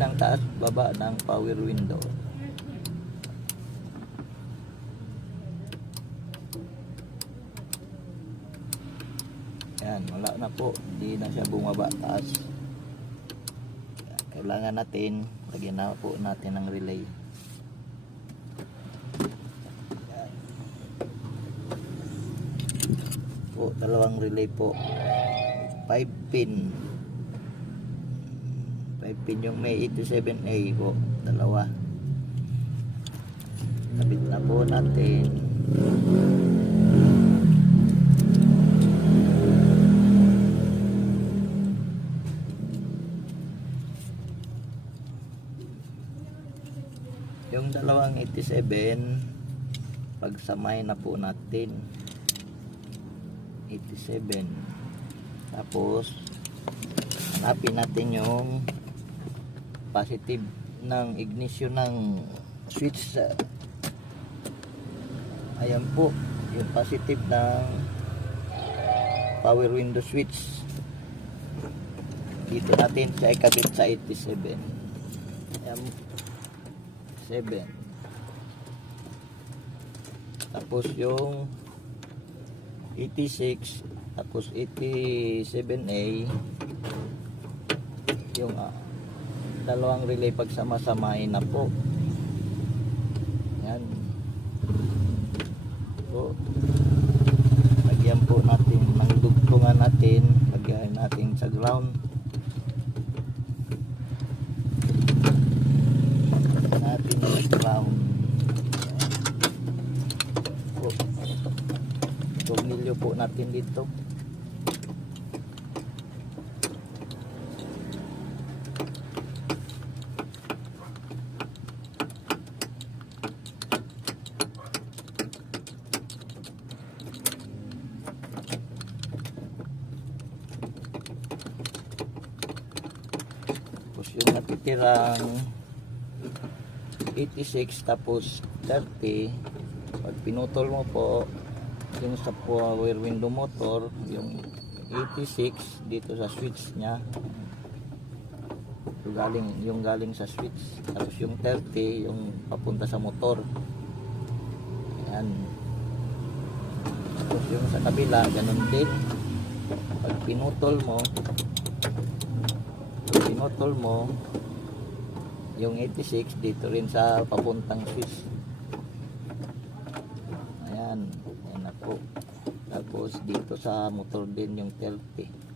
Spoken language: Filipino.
ng taas baba ng power window. Yan, wala na po. Hindi na siya bumaba taas. Kailangan natin, lagyan na po natin ng relay. Yan. Po, dalawang relay po. 5 pin. 5 pin yung may 87A po. Dalawa. Kabit na po natin. Yung dalawang 87, pagsamay na po natin. 87. Tapos, hanapin natin yung positive ng ignition ng switch sa ayan po yung positive ng power window switch. Dito natin sa ikabit sa 87 ayan 7 tapos yung 86 tapos 87A yung ah, dalawang relay pagsama-samahin na po. Yan. Po. Lagyan po natin ng dugtungan natin lagyan natin sa ground. Natin sa ground. Po. Tornilyo po natin dito Tapos yung natitirang 86 tapos 30 pag pinutol mo po yung sa power window motor yung 86 dito sa switch nya yung galing, yung galing sa switch. Tapos yung 30 yung papunta sa motor. Ayan. Tapos yung sa kabila ganun din. Pag pinutol mo pinutol mo yung 86 dito rin sa papuntang switch ayan ayan na po. Tapos dito sa motor din yung 30